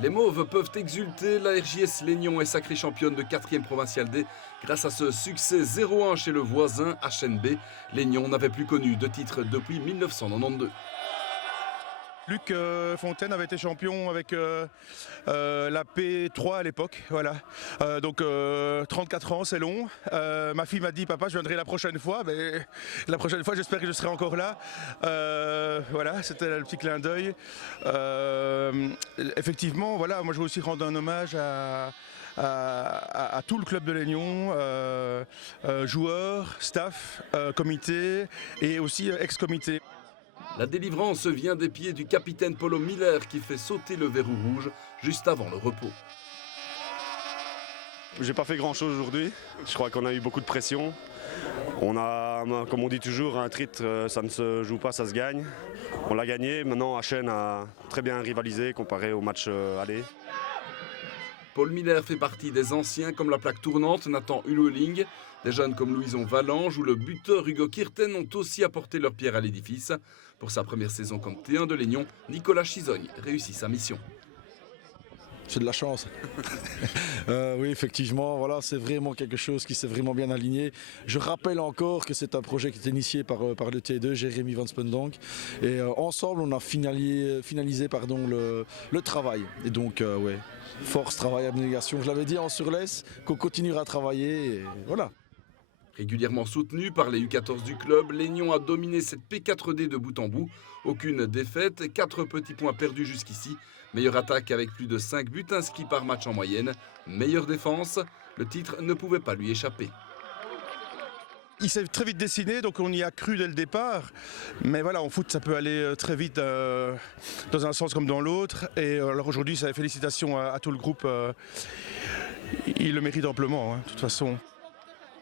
Les Mauves peuvent exulter, la RJS Lénion est sacrée championne de 4e provinciale D grâce à ce succès 0-1 chez le voisin HNB. Lénion n'avait plus connu de titre depuis 1992. Luc Fontaine avait été champion avec la P3 à l'époque, voilà. Donc 34 ans, c'est long. Ma fille m'a dit, papa, je viendrai la prochaine fois. Mais la prochaine fois, j'espère que je serai encore là. Voilà, c'était le petit clin d'œil. Effectivement, voilà, moi je veux aussi rendre un hommage à tout le club de Lénion, joueurs, staff, comité et aussi ex-comité. La délivrance vient des pieds du capitaine Paulo Miller qui fait sauter le verrou rouge juste avant le repos. J'ai pas fait grand chose aujourd'hui. Je crois qu'on a eu beaucoup de pression. On a, comme on dit toujours, un titre, ça ne se joue pas, ça se gagne. On l'a gagné. Maintenant, HN a très bien rivalisé comparé au match aller. Paul Miller fait partie des anciens comme la plaque tournante Nathan Hulweling. Des jeunes comme Louison Valange ou le buteur Hugo Kirten ont aussi apporté leur pierre à l'édifice. Pour sa première saison comme T1 de Lénion, Nicolas Chisogne réussit sa mission. C'est de la chance. Oui, effectivement, voilà, c'est vraiment quelque chose qui s'est vraiment bien aligné. Je rappelle encore que c'est un projet qui est initié par le T2, Jérémy Van Spendonk. Et ensemble, on a finalisé le travail. Et donc, ouais, force, travail, abnégation. Je l'avais dit en surlaisse, qu'on continuera à travailler. Et voilà. Régulièrement soutenu par les U14 du club, Lénion a dominé cette P4D de bout en bout. Aucune défaite, 4 petits points perdus jusqu'ici. Meilleure attaque avec plus de 5 buts inscrits par match en moyenne. Meilleure défense, le titre ne pouvait pas lui échapper. Il s'est très vite dessiné, donc on y a cru dès le départ. Mais voilà, en foot, ça peut aller très vite dans un sens comme dans l'autre. Et alors aujourd'hui, félicitations à tout le groupe. Il le mérite amplement, hein, de toute façon.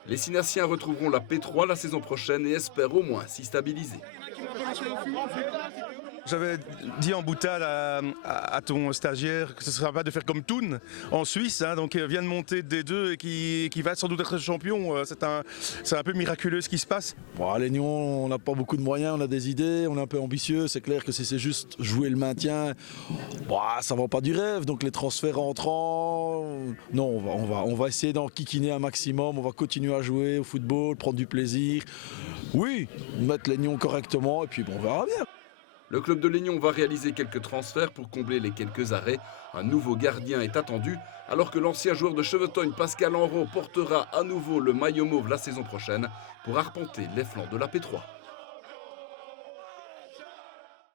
Les Sinassiens retrouveront la P3 la saison prochaine et espèrent au moins s'y stabiliser. J'avais dit en boutade à ton stagiaire que ce ne sera pas de faire comme Thun en Suisse, hein, donc vient de monter des deux et qui va sans doute être champion. C'est un peu miraculeux ce qui se passe. Bon, à Lénion, on n'a pas beaucoup de moyens, on a des idées, on est un peu ambitieux. C'est clair que si c'est juste jouer le maintien, bon, ça ne va pas du rêve. Donc les transferts entrants, non, on va essayer d'en kikiner un maximum. On va continuer à jouer au football, prendre du plaisir. Oui, mettre Lénion correctement et puis bon, on verra bien. Le club de Lénion va réaliser quelques transferts pour combler les quelques arrêts. Un nouveau gardien est attendu, alors que l'ancien joueur de Chevetogne, Pascal Enrault, portera à nouveau le maillot mauve la saison prochaine pour arpenter les flancs de la P3.